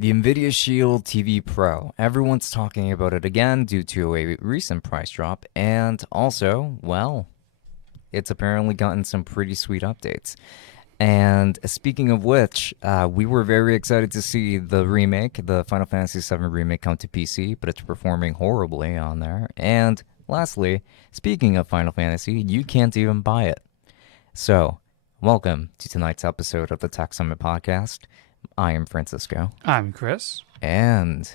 The Nvidia Shield TV Pro. Everyone's talking about it again due to a recent price drop, and also, well, it's apparently gotten some pretty sweet updates. And speaking of which, we were very excited to see the remake, the Final Fantasy VII remake, come to PC, but it's performing horribly on there. And lastly, speaking of Final Fantasy, you can't even buy it. So, welcome to tonight's episode of the Tech Summit Podcast. I am Francisco. I'm Chris. And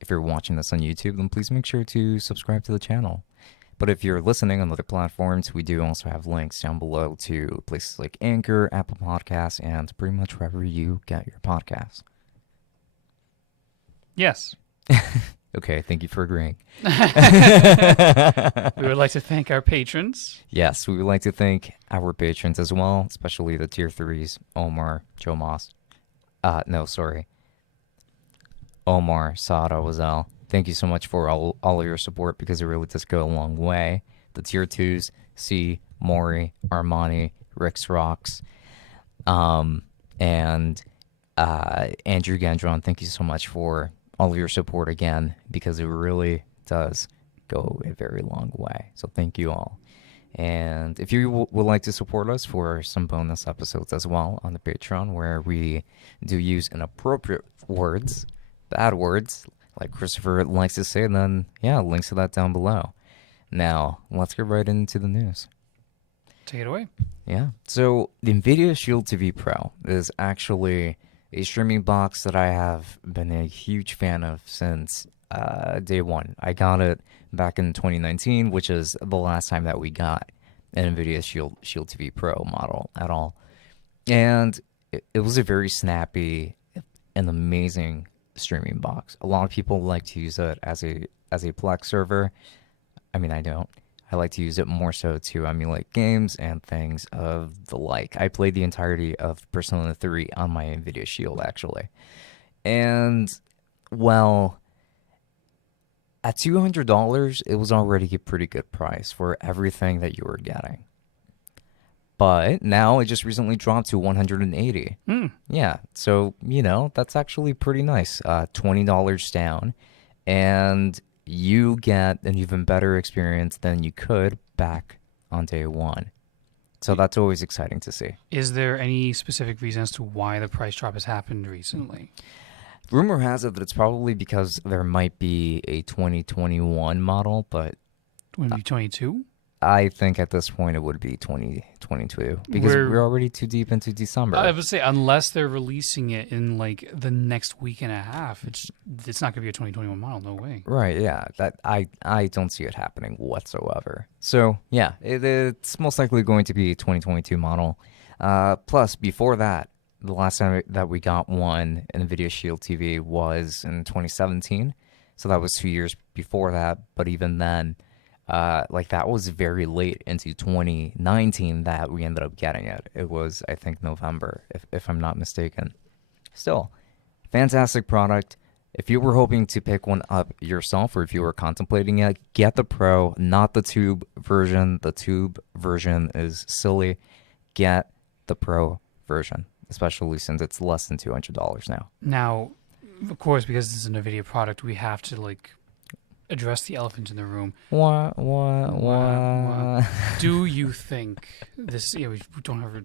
if you're watching this on YouTube, then please make sure to subscribe to the channel. But if you're listening on other platforms, we do also have links down below to places like Anchor, Apple Podcasts, and pretty much wherever you get your podcasts. Yes. Okay, thank you for agreeing. We would like to thank our patrons. Yes, we would like to thank our patrons as well, especially the tier 3s, Omar, Joe Moss. Omar, Sada, Wazal. Thank you so much for all of your support because it really does go a long way. The tier 2s, C, Maury, Armani, Rix Rocks, and Andrew Gendron. Thank you so much for all of your support again because it really does go a very long way. So thank you all. And if you would like to support us for some bonus episodes as well on the Patreon, where we do use inappropriate words, bad words, like Christopher likes to say, then yeah, links to that down below. Now, let's get right into the news. Take it away. Yeah. So the Nvidia Shield TV Pro is actually a streaming box that I have been a huge fan of since day one. I got it back in 2019, which is the last time that we got an Nvidia Shield TV Pro model at all. And it was a very snappy and amazing streaming box. A lot of people like to use it as a Plex server. I mean, I don't. I like to use it more so to emulate games and things of the like. I played the entirety of Persona 3 on my Nvidia Shield, actually. And, well, at $200, it was already a pretty good price for everything that you were getting. But now it just recently dropped to $180. Yeah, so, that's actually pretty nice. $20 down. And you get an even better experience than you could back on day one. So that's always exciting to see. Is there any specific reason as to why the price drop has happened recently? Rumor has it that it's probably because there might be a 2021 model, but 2022? I think at this point it would be 2022 because we're already too deep into December. I would say unless they're releasing it in like the next week and a half, it's not going to be a 2021 model. No way. Right? Yeah. That I don't see it happening whatsoever. So yeah, it's most likely going to be a 2022 model. Plus, before that, the last time that we got one Nvidia Shield TV was in 2017, so that was 2 years before that. But even then, that was very late into 2019 that we ended up getting it. It was, I think, November, if I'm not mistaken. Still, fantastic product. If you were hoping to pick one up yourself or if you were contemplating it, get the Pro, not the Tube version. The Tube version is silly. Get the Pro version, especially since it's less than $200 now. Now, of course, because this is an NVIDIA product, we have to, address the elephant in the room. What? Do you think this... Yeah, we don't have a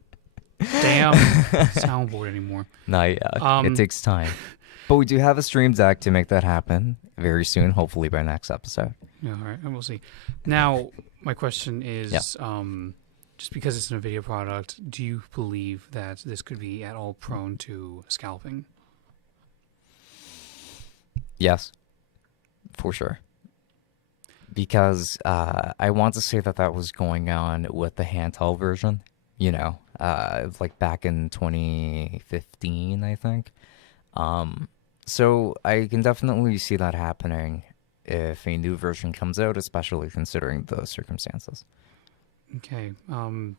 damn soundboard anymore. Not yet. It takes time. But we do have a stream deck to make that happen very soon, hopefully by next episode. Yeah, all right, and we'll see. Now, my question is, just because it's an NVIDIA product, do you believe that this could be at all prone to scalping? Yes, for sure. Because I want to say that was going on with the handheld version, back in 2015, I think. So I can definitely see that happening if a new version comes out, especially considering the circumstances. Okay,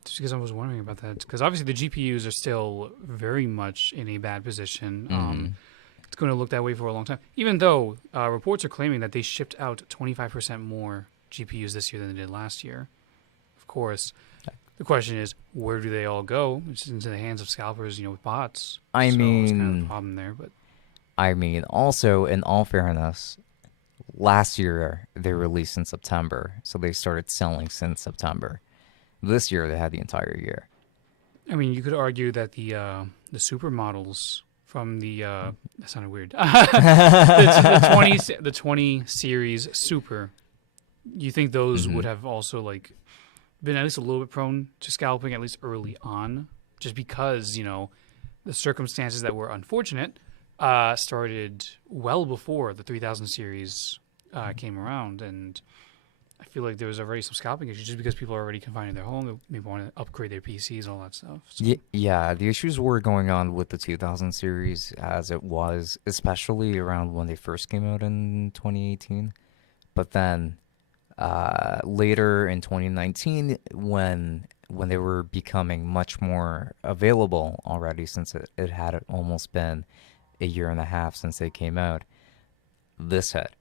just because I was wondering about that, because obviously the GPUs are still very much in a bad position. It's going to look that way for a long time, even though reports are claiming that they shipped out 25% more GPUs this year than they did last year. Of course, the question is, where do they all go? It's into the hands of scalpers, with bots. I mean, it's kind of a problem there, but I mean, also, in all fairness, last year they released in September, so they started selling since September. This year they had the entire year. I mean, you could argue that the supermodels from that sounded weird. The 20 series super. You think those Hmm. would have also like been at least a little bit prone to scalping at least early on, just because the circumstances that were unfortunate started well before the 3000 series came around, and I feel like there was already some scalping issues just because people are already confined in their home. They maybe want to upgrade their PCs and all that stuff. So Yeah, the issues were going on with the 2000 series as it was, especially around when they first came out in 2018. But then later in 2019, when they were becoming much more available already, since it had almost been a year and a half since they came out, this hit.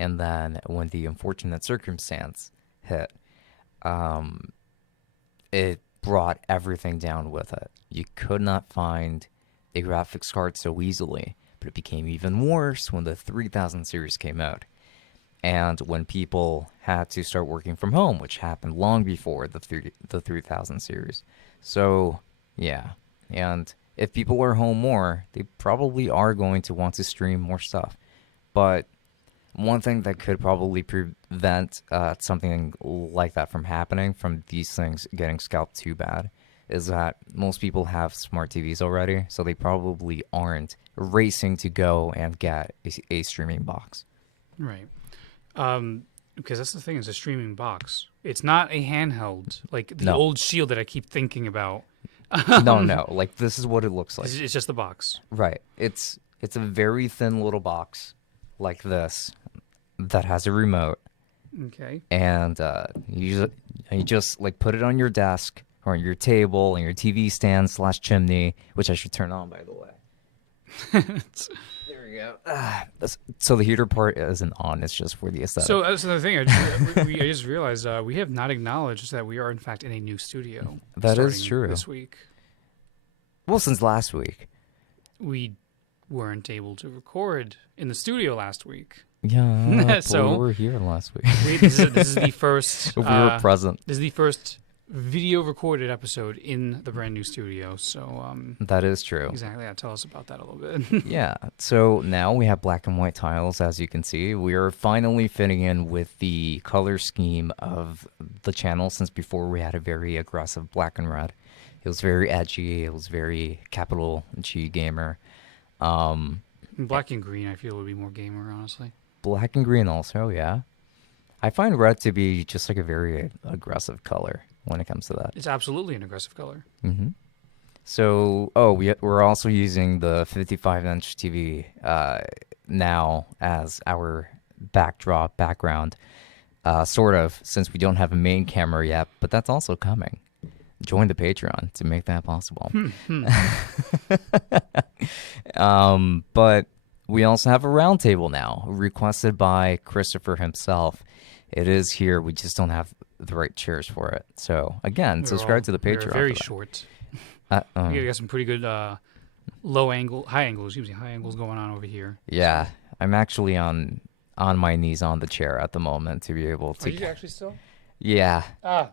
And then when the unfortunate circumstance hit, um, it brought everything down with it. You could not find a graphics card so easily, but it became even worse when the 3000 series came out. And when people had to start working from home, which happened long before the 3000 series. So, yeah. And if people are home more, they probably are going to want to stream more stuff. But one thing that could probably prevent something like that from happening, from these things getting scalped too bad, is that most people have smart TVs already, so they probably aren't racing to go and get a streaming box. right. Because that's the thing, is a streaming box. It's not a handheld like the No, old Shield that I keep thinking about. no. Like, this is what it looks like. It's just the box. Right. It's a very thin little box like this that has a remote, Okay. and you just like put it on your desk or on your table and your TV stand slash chimney, which I should turn on, by the way. There we go. So the heater part isn't on; it's just for the aesthetic. So that's another thing. I just realized we have not acknowledged that we are in fact in a new studio. That is starting true. This week Well, since last week. we weren't able to record in the studio last week. Yeah, but So- we were here last week. This is the first. We were present. This is the first video recorded episode in the brand new studio. So That is true. exactly. Yeah, tell us about that a little bit. Yeah, so now we have black and white tiles, as you can see. We are finally fitting in with the color scheme of the channel, since before we had a very aggressive black and red. It was very edgy, it was very capital G gamer. Black and green, I feel, would be more gamer, honestly. Black and green also, yeah. I find red to be just like a very aggressive color when it comes to that. It's absolutely an aggressive color. Hmm. So, we're also using the 55-inch TV now as our background, sort of, since we don't have a main camera yet, but that's also coming. Join the Patreon to make that possible. But we also have a round table now, requested by Christopher himself. It is here. We just don't have the right chairs for it. So again, subscribe to the We're Patreon. very for that. short. Uh, We got some pretty good high angles going on over here. yeah, I'm actually on my knees on the chair at the moment to be able Are to. you actually still? Yeah, Ah.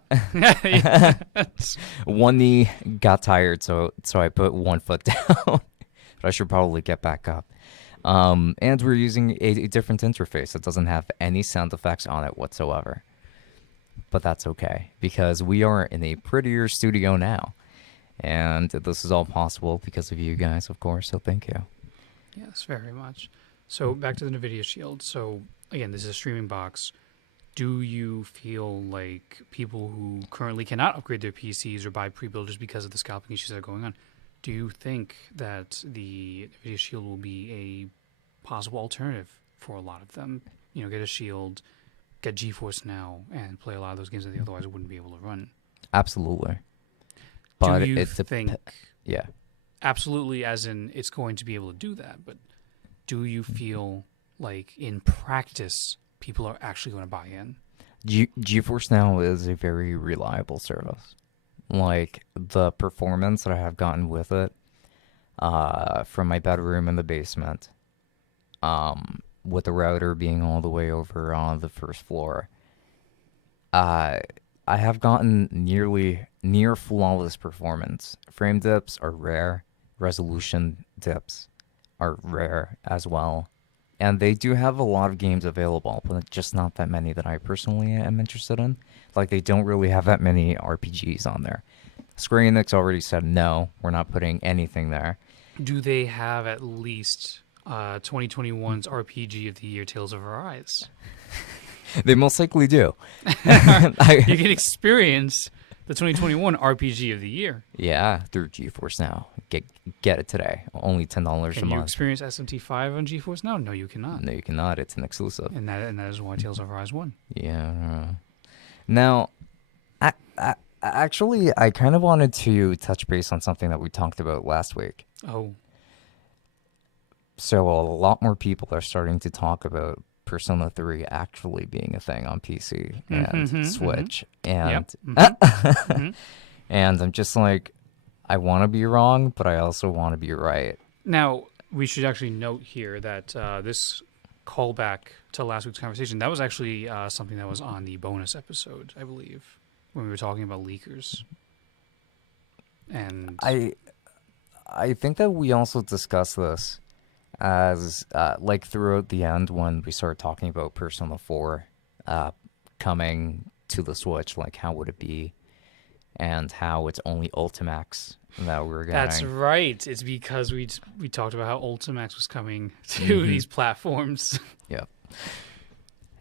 one knee got tired, so I put one foot down. But I should probably get back up. And we're using a different interface that doesn't have any sound effects on it whatsoever. But that's okay, because we are in a prettier studio now. And this is all possible because of you guys, of course, so thank you. Yes, very much. So back to the Nvidia Shield. So again, this is a streaming box. Do you feel like people who currently cannot upgrade their PCs or buy pre-built just because of the scalping issues that are going on, do you think that the Nvidia Shield will be a possible alternative for a lot of them? You know, get a Shield, get GeForce Now, and play a lot of those games that they otherwise wouldn't be able to run. Absolutely. But do you it's think, yeah. absolutely, as in it's going to be able to do that, but do you feel like in practice people are actually going to buy in? GeForce Now is a very reliable service. Like, the performance that I have gotten with it, from my bedroom in the basement with the router being all the way over on the first floor. Uh, I have gotten near flawless performance. Frame dips are rare. Resolution dips are rare as well. And they do have a lot of games available, but just not that many that I personally am interested in. Like, they don't really have that many RPGs on there. Square Enix already said, no, we're not putting anything there. Do they have at least 2021's RPG of the Year, Tales of Arise? They most likely do. You can experience the 2021 RPG of the Year. Yeah, through GeForce Now. Get it today. Only $10 a month. Can you experience SMT5 on GeForce Now? No, you cannot. No, you cannot. It's an exclusive. And that is why Tales of Arise won. Yeah. Now, actually, I kind of wanted to touch base on something that we talked about last week. Oh. So a lot more people are starting to talk about Persona 3 actually being a thing on PC and Switch. And and I'm just like, I want to be wrong, but I also want to be right. Now, we should actually note here that this callback to last week's conversation, that was actually something that was on the bonus episode, I believe, when we were talking about leakers. And I think that we also discussed this as like throughout the end when we started talking about Persona 4 coming to the Switch, like how would it be, and how it's only Ultimax that we're getting. That's right. It's because we talked about how Ultimax was coming to these platforms. Yep.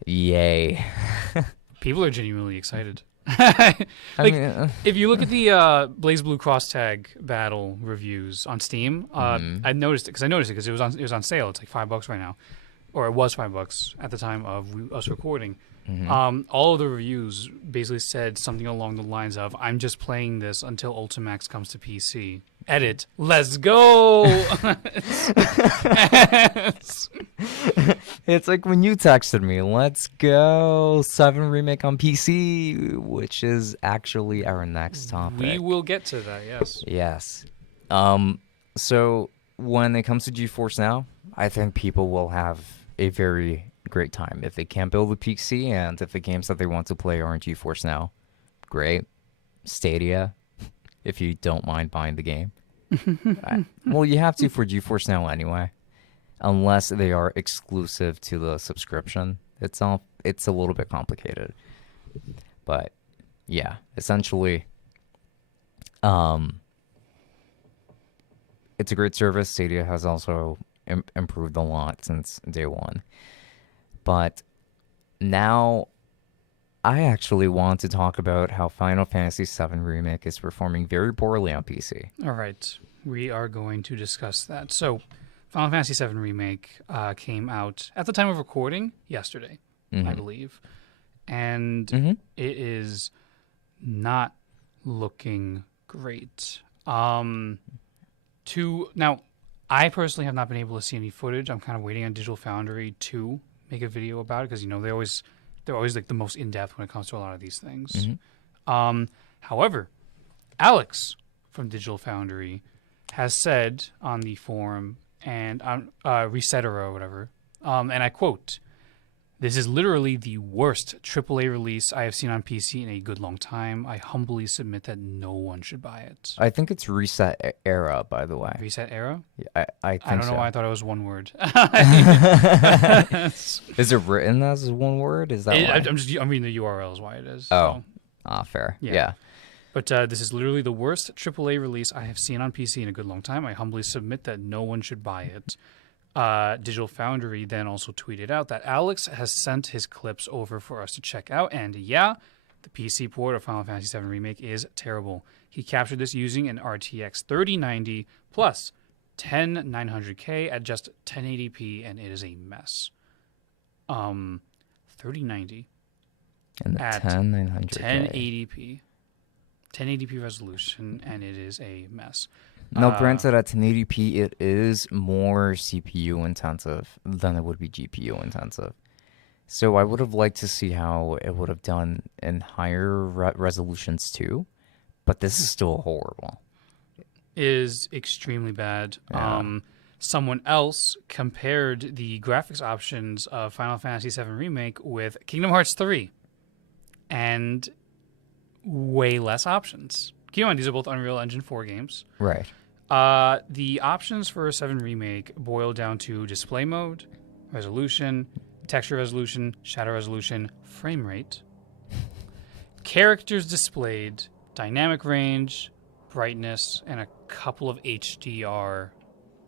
Yay. People are genuinely excited. If you look at the Blaze Blue Cross Tag battle reviews on Steam, I noticed it because it was on sale. It's like $5 right now, or it was $5 at the time of us recording. All of the reviews basically said something along the lines of, "I'm just playing this until Ultimax comes to PC." Edit. Let's go. It's like when you texted me, "Let's go 7 Remake on PC," which is actually our next topic. We will get to that, yes. Yes. So when it comes to GeForce Now, I think people will have a very great time. If they can't build a PC and if the games that they want to play are on GeForce Now, great. Stadia, if you don't mind buying the game. Well, you have to for GeForce Now anyway. Unless they are exclusive to the subscription. It's a little bit complicated. But yeah, essentially it's a great service. Stadia has also improved a lot since day one. But now I actually want to talk about how Final Fantasy VII Remake is performing very poorly on PC. All right. We are going to discuss that. So, Final Fantasy VII Remake came out at the time of recording yesterday, I believe. And it is not looking great. Now, I personally have not been able to see any footage. I'm kind of waiting on Digital Foundry to make a video about it because, they're always like the most in-depth when it comes to a lot of these things. However, Alex from Digital Foundry has said on the forum and on Resetera or whatever, and I quote, "This is literally the worst AAA release I have seen on PC in a good long time. I humbly submit that no one should buy it." I think it's Reset Era, by the way. Reset Era? Yeah, I think I don't know so. why I thought it was one word. Is it written as one word? Is that why? I'm reading the URL is why it is. Oh. So. Fair. Yeah. Yeah. But this is literally the worst AAA release I have seen on PC in a good long time. I humbly submit that no one should buy it. Digital Foundry then also tweeted out that Alex has sent his clips over for us to check out, and the PC port of Final Fantasy VII Remake is terrible. He captured this using an RTX 3090 plus 10900K at just 1080p, and it is a mess. 3090 And the at 1080p 1080p resolution, and it is a mess. Now, granted, at 1080p, it is more CPU intensive than it would be GPU intensive. So I would have liked to see how it would have done in higher resolutions too, but this is still horrible. Is extremely bad. Yeah. Someone else compared the graphics options of Final Fantasy VII Remake with Kingdom Hearts 3, and way less options. Keep in mind, these are both Unreal Engine 4 games. Right. The options for 7 Remake boil down to display mode, resolution, texture resolution, shadow resolution, frame rate, characters displayed, dynamic range, brightness, and a couple of HDR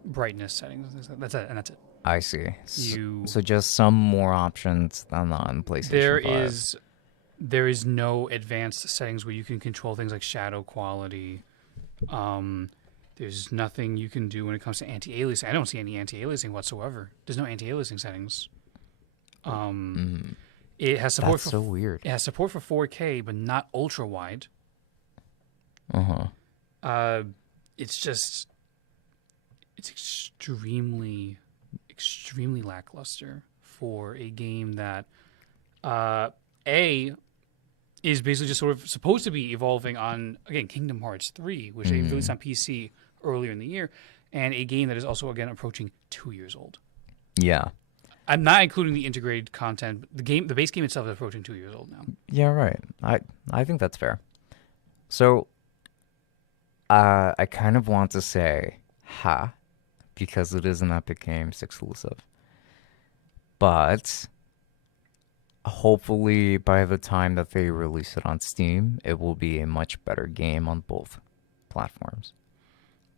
brightness settings. That's it, and that's it. I see. You So just some more options than on PlayStation 5. There is no advanced settings where you can control things like shadow quality. There's nothing you can do when it comes to anti-aliasing. I don't see any anti-aliasing whatsoever. There's no anti-aliasing settings. It has support That's so weird. It has support for 4K, but not ultra wide. It's extremely, extremely lackluster for a game that is basically just sort of supposed to be evolving on, again, Kingdom Hearts 3, which they released on PC earlier in the year, and a game that is also, again, approaching 2 years old. Yeah. I'm not including the integrated content. The base game itself is approaching 2 years old now. Yeah, right. I think that's fair. So, I kind of want to say, because it is an Epic Games exclusive. But hopefully by the time that they release it on Steam, it will be a much better game on both platforms.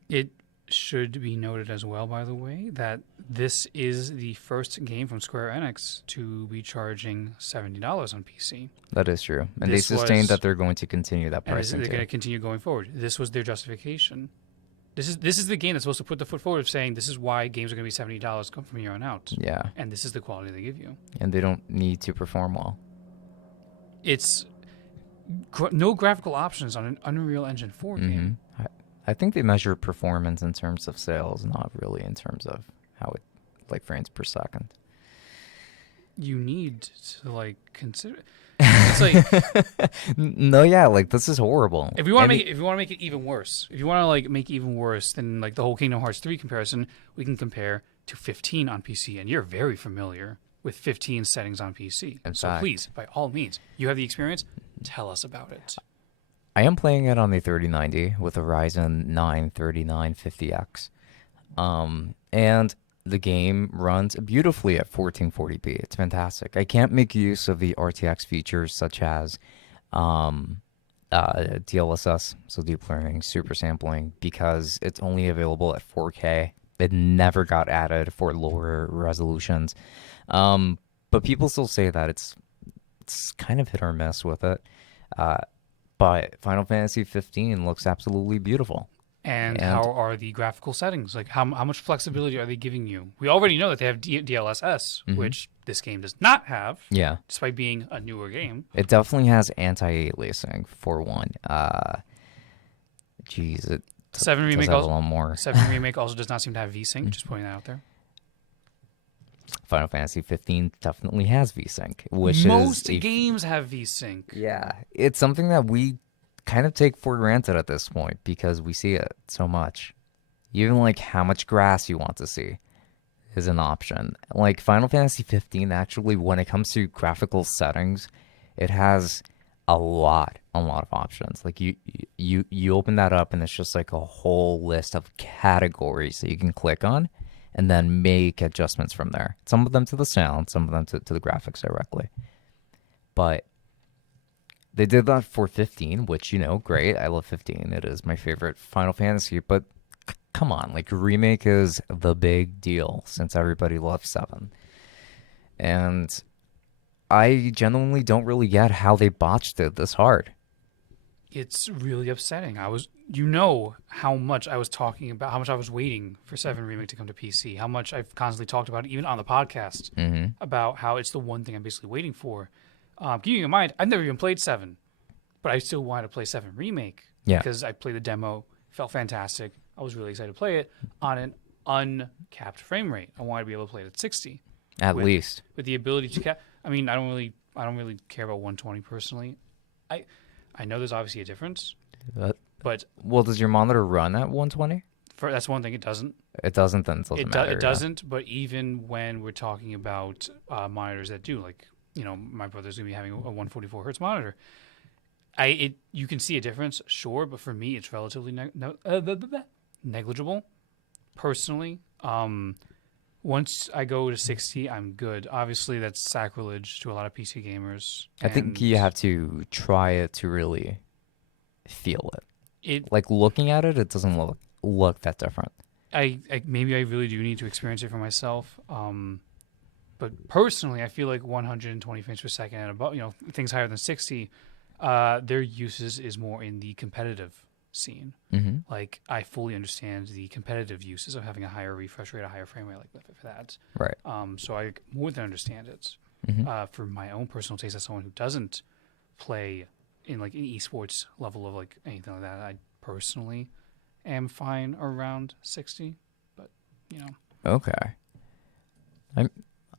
It should be noted as well, by the way, that this is the first game from Square Enix to be charging $70 on PC. That is true. And This they sustained was- that they're going to continue that And pricing they're going to too. continue going forward. This was their justification. This is the game that's supposed to put the foot forward of saying this is why games are going to be $70 come from here on out. Yeah. And this is the quality they give you. And they don't need to perform well. It's no graphical options on an Unreal Engine 4 game. I think they measure performance in terms of sales, not really in terms of how it, like, frames per second. You need to consider. It's like No, yeah, like, this is horrible. if you want to make it even worse, if you want to make it even worse than the whole Kingdom Hearts 3 comparison, we can compare to 15 on PC, and you're very familiar with 15 settings on PC. In So fact- please, by all means, you have the experience. Tell us about it. I am playing it on the 3090 with a Ryzen 9 3950X. And the game runs beautifully at 1440p. It's fantastic. I can't make use of the RTX features such as DLSS, so deep learning, super sampling, because it's only available at 4K. It never got added for lower resolutions. But people still say that it's kind of hit or miss with it. But Final Fantasy 15 looks absolutely beautiful. And how are the graphical settings? Like, how much flexibility are they giving you? We already know that they have DLSS, which this game does not have, Yeah. despite being a newer game. It definitely has anti-aliasing for one. Geez, it 7 does Remake have a also, lot more. 7 Remake also does not seem to have VSync. Just pointing that out there. Final Fantasy 15 definitely has VSync, which Most is games have VSync. yeah, it's something that we kind of take for granted at this point because we see it so much. Even like how much grass you want to see is an option. Like Final Fantasy 15, actually, when it comes to graphical settings, it has a lot of options. Like you open that up and it's just like a whole list of categories that you can click on and then make adjustments from there. Some of them to the sound, some of them to the graphics directly. But they did that for 15, which, great. I love 15. It is my favorite Final Fantasy. But come on, like, Remake is the big deal since everybody loves 7. And I genuinely don't really get how they botched it this hard. It's really upsetting. How much I was talking about, how much I was waiting for 7 Remake to come to PC, how much I've constantly talked about it, even on the podcast, about how it's the one thing I'm basically waiting for. Keeping in mind, I've never even played 7, but I still wanted to play 7 Remake because I played the demo, felt fantastic. I was really excited to play it on an uncapped frame rate. I wanted to be able to play it at 60. At least. With the ability to cap. I mean, I don't really care about 120 personally. I know there's obviously a difference, but Well, does your monitor run at 120? That's one thing it doesn't. It doesn't, then it doesn't matter. It doesn't. But even when we're talking about monitors that do, like my brother's gonna be having a 144 hertz monitor. You can see a difference, sure, but for me, it's relatively negligible. Personally, once I go to 60, I'm good. Obviously, that's sacrilege to a lot of PC gamers. I think you have to try it to really feel it. Like looking at it, it doesn't look that different. Maybe I really do need to experience it for myself. But personally, I feel like 120 frames per second and above, things higher than 60, their uses is more in the competitive scene. Mm-hmm. Like, I fully understand the competitive uses of having a higher refresh rate, a higher frame rate, like for that. Right. So I more than understand it. Mm-hmm. For my own personal taste, as someone who doesn't play in like an esports level of like anything like that, I personally am fine around 60. But Okay.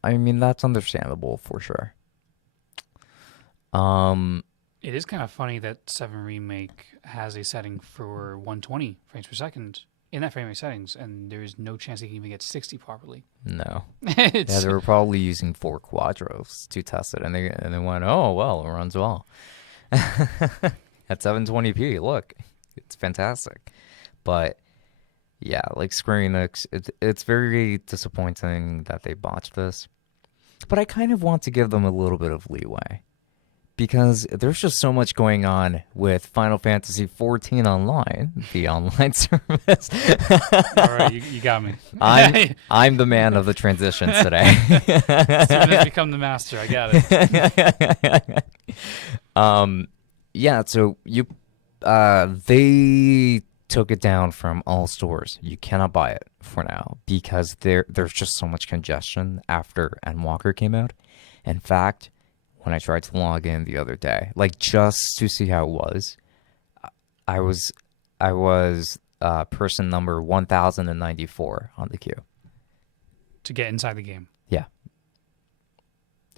I mean that's understandable for sure. It is kind of funny that 7 Remake has a setting for 120 frames per second in that frame rate settings, and there is no chance they can even get 60 properly. No. Yeah, they were probably using 4 quadros to test it, and they went, oh well, it runs well at 720p. Look, it's fantastic. But yeah, like Square Enix, it's very disappointing that they botched this. But I kind of want to give them a little bit of leeway, because there's just so much going on with Final Fantasy XIV Online, the online service. All right, you got me. I'm the man of the transitions today. Steven has become the master. I got it. Yeah. So they took it down from all stores. You cannot buy it for now because there's just so much congestion after Endwalker came out. In fact, when I tried to log in the other day, like just to see how it was, I was person number 1094 on the queue to get inside the game. Yeah.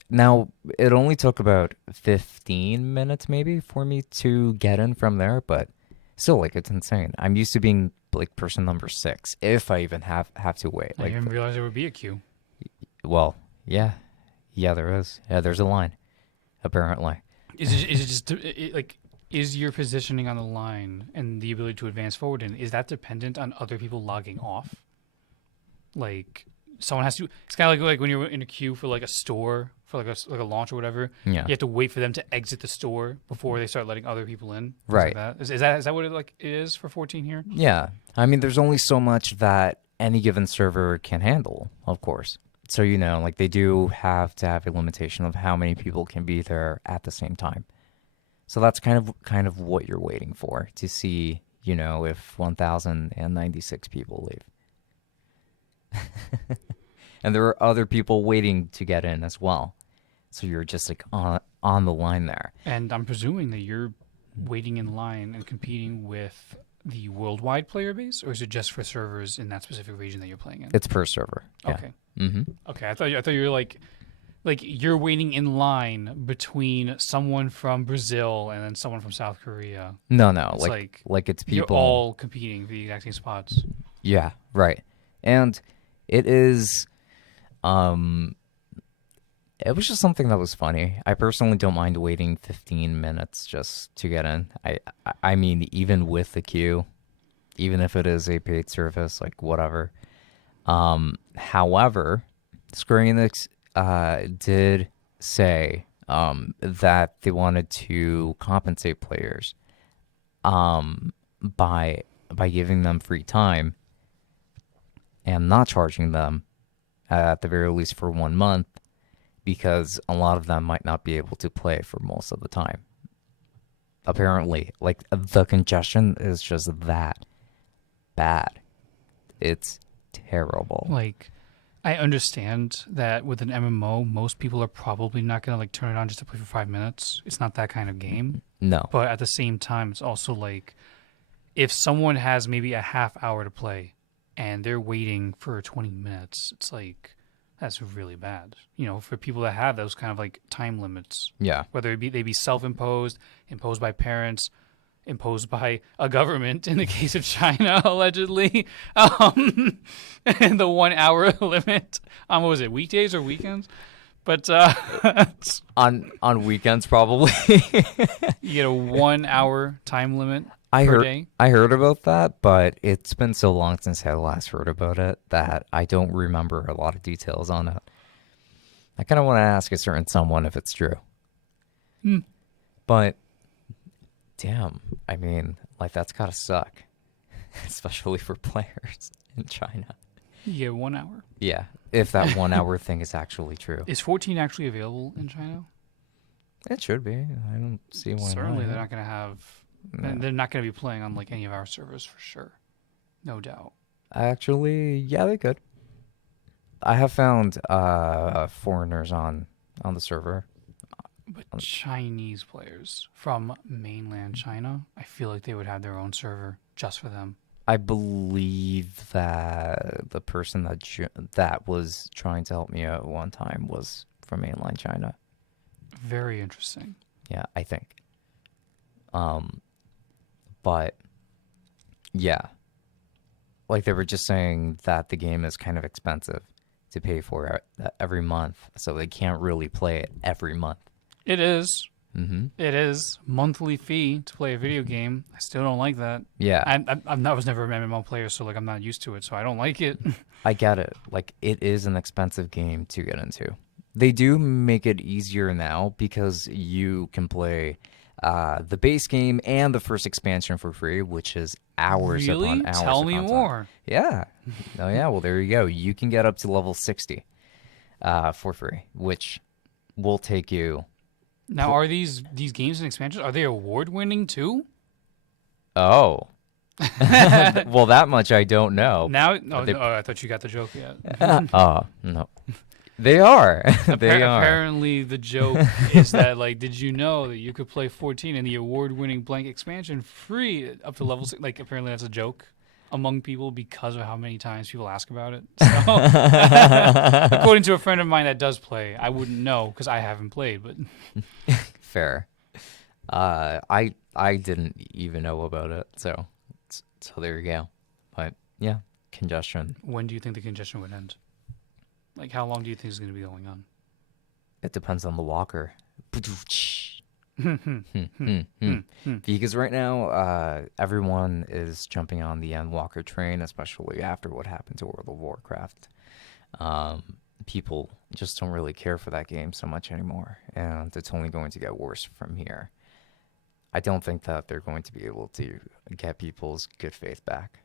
Now, it only took about 15 minutes maybe for me to get in from there, but still, like, it's insane. I'm used to being like person number 6 if I even have to wait. I didn't realize there would be a queue. Well, yeah, there is. Yeah, there's a line. Apparently, is your positioning on the line and the ability to advance forward, and is that dependent on other people logging off? Like someone has to. It's kind of like when you're in a queue for like a store for like a launch or whatever. Yeah, you have to wait for them to exit the store before they start letting other people in. Right. Like that. Is that what it is for 14 here? Yeah, I mean, there's only so much that any given server can handle, of course. So, like they do have to have a limitation of how many people can be there at the same time. So that's kind of what you're waiting for to see, if 1,096 people leave. And there are other people waiting to get in as well. So you're just like on the line there. And I'm presuming that you're waiting in line and competing with the worldwide player base, or is it just for servers in that specific region that you're playing in? It's per server. Yeah. Okay. Mm-hmm. Okay. I thought you were like you're waiting in line between someone from Brazil and then someone from South Korea. No, It's like it's people you're all competing for the exact same spots. Yeah, right. And it is it was just something that was funny. I personally don't mind waiting 15 minutes just to get in. I mean, even with the queue, even if it is a paid service, like whatever. However, Square Enix did say that they wanted to compensate players by giving them free time and not charging them at the very least for 1 month, because a lot of them might not be able to play for most of the time. Apparently, like, the congestion is just that bad. It's terrible. Like, I understand that with an MMO, most people are probably not going to like turn it on just to play for 5 minutes. It's not that kind of game. No. But at the same time, it's also like if someone has maybe a half hour to play and they're waiting for 20 minutes, it's like that's really bad. For people that have those kind of like time limits. Yeah. Whether they be self-imposed, imposed by parents, imposed by a government in the case of China, allegedly. And the 1 hour limit on, what was it, weekdays or weekends? But On weekends, probably. you get a 1 hour time limit I per heard day. I heard about that, but it's been so long since I last heard about it that I don't remember a lot of details on it. I kind of want to ask a certain someone if it's true. Hmm. But damn, I mean, like that's gotta suck, especially for players in China. You get 1 hour. Yeah, if that 1 hour thing is actually true, Is 14 actually available in China? it should be. I don't see why Certainly, not. they're not going to have. No. They're not going to be playing on like any of our servers for sure, no doubt. Actually, yeah, they could. I have found foreigners on the server. But Chinese players from mainland China, I feel like they would have their own server just for them. I believe that the person that was trying to help me out one time was from mainland China. Very interesting. Yeah, I think. But yeah, like they were just saying that the game is kind of expensive to pay for every month, so they can't really play it every month. It is. Mm-hmm. It is monthly fee to play a video game. I still don't like that. Yeah, I was never an MMO player, so like I'm not used to it, so I don't like it. I get it. Like it is an expensive game to get into. They do make it easier now because you can play the base game and the first expansion for free, which is hours Really? upon hours. Tell of me content. more. Yeah. Oh yeah. Well, there you go. You can get up to level 60 for free, which will take you. Now, are these games and expansions, are they award winning too? Oh. Well, that much I don't know. Now, they- I thought you got the joke yet. Oh no. They are. They are. Apparently, the joke is that, like, did you know that you could play 14 and the award-winning blank expansion free up to level 6? Like, apparently that's a joke among people because of how many times people ask about it. So, according to a friend of mine that does play, I wouldn't know because I haven't played. But Fair. I didn't even know about it, so there you go. But yeah, congestion. when do you think the congestion would end? Like, how long do you think it's going to be going on? It depends on the walker. Hmm. Because right now, everyone is jumping on the Endwalker train, especially after what happened to World of Warcraft. People just don't really care for that game so much anymore, and it's only going to get worse from here. I don't think that they're going to be able to get people's good faith back.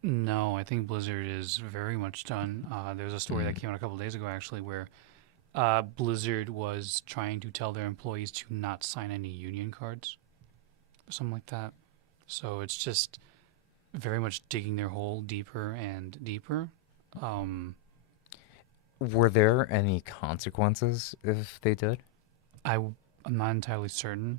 No, I think Blizzard is very much done. There's a story that came out a couple days ago, actually, where Blizzard was trying to tell their employees to not sign any union cards or something like that. So it's just very much digging their hole deeper and deeper. Were there any consequences if they did? I'm not entirely certain.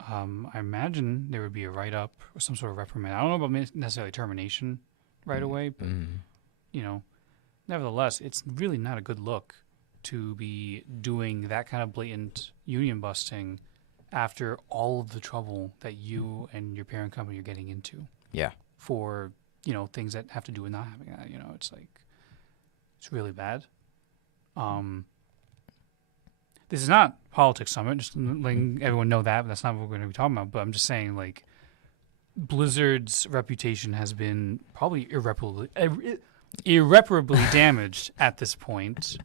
I imagine there would be a write-up or some sort of reprimand. I don't know about necessarily termination right away, but you know, nevertheless, it's really not a good look to be doing that kind of blatant union busting after all of the trouble that you and your parent company are getting into. Yeah. For, things that have to do with not having that. It's like, it's really bad. This is not Politics Summit, just letting everyone know that, but that's not what we're going to be talking about. But I'm just saying, like, Blizzard's reputation has been probably irreparably damaged at this point.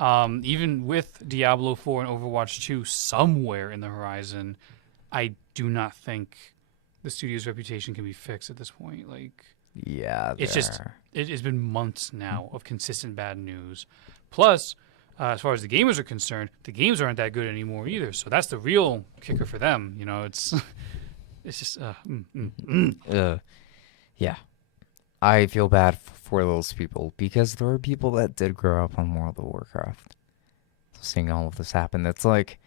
Even with Diablo 4 and Overwatch 2 somewhere in the horizon, I do not think the studio's reputation can be fixed at this point. Like, Yeah, it's just, it has been months now of consistent bad news. Plus, as far as the gamers are concerned, the games aren't that good anymore either. So that's the real kicker for them. It's just, yeah. I feel bad for those people because there are people that did grow up on World of Warcraft. Seeing all of this happen, it's like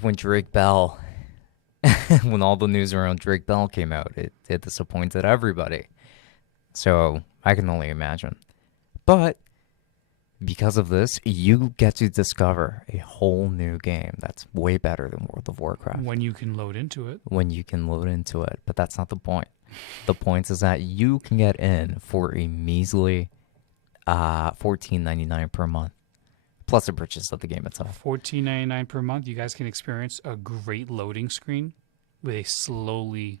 when Drake Bell, when all the news around Drake Bell came out, it disappointed everybody. So I can only imagine. But because of this, you get to discover a whole new game that's way better than World of Warcraft. When you can load into it. When you can load into it. But that's not the point. The point is that you can get in for a measly $14.99 per month, plus the purchase of the game itself. $14.99 per month. You guys can experience a great loading screen with a slowly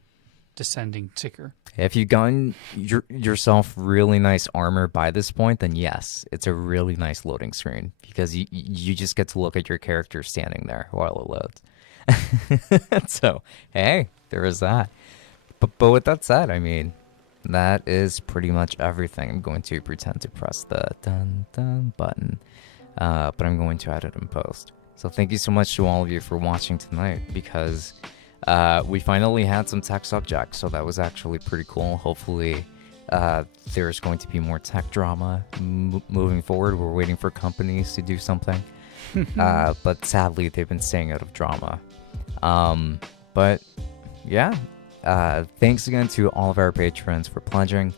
descending ticker. If you've gotten yourself really nice armor by this point, then yes, it's a really nice loading screen because you just get to look at your character standing there while it loads. So, hey, there is that. But with that said, I mean, that is pretty much everything. I'm going to pretend to press the dun dun button, but I'm going to edit and post. So thank you so much to all of you for watching tonight, because we finally had some tech subjects, so that was actually pretty cool. Hopefully there's going to be more tech drama moving forward. We're waiting for companies to do something, but sadly they've been staying out of drama. But yeah, thanks again to all of our patrons for pledging.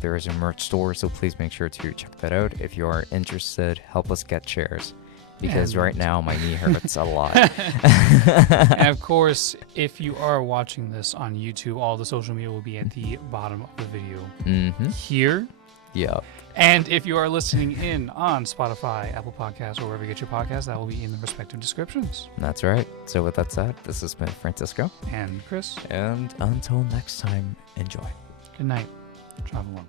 There is a merch store, so please make sure to check that out. If you are interested, help us get chairs, because right now my knee hurts a lot. And of course, if you are watching this on YouTube, all the social media will be at the bottom of the video here. Yeah. And if you are listening in on Spotify, Apple Podcasts, or wherever you get your podcasts, that will be in the respective descriptions. That's right. So with that said, this has been Francisco. And Chris. And until next time, enjoy. Good night. Travel on.